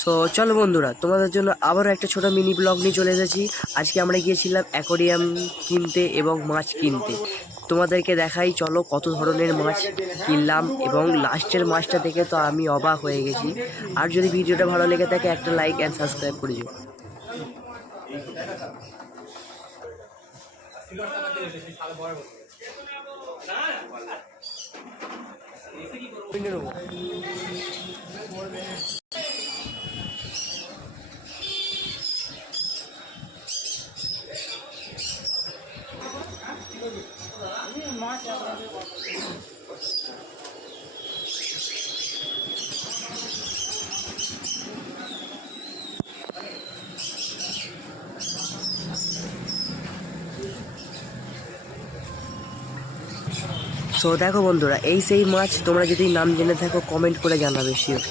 So চলো বন্ধুরা, তোমাদের জন্য আবারও একটা ছোট মিনি ব্লগ নিয়ে চলে এসেছি। আজকে আমরা গিয়েছিলাম অ্যাকোরিয়াম কিনতে এবং মাছ কিনতে। তোমাদেরকে দেখাই, চলো কত ধরনের মাছ কিনলাম, এবং লাস্টের মাছটা দেখে তো আমি অবাক হয়ে গেছি। আর যদি ভিডিওটা ভালো লেগে থাকে, একটা লাইক অ্যান্ড সাবস্ক্রাইব করে দিও। সো দেখো বন্ধুরা, এই সেই মাছ। তোমরা যদি নাম জেনে থাকো কমেন্ট করে জানাবে, শিওর।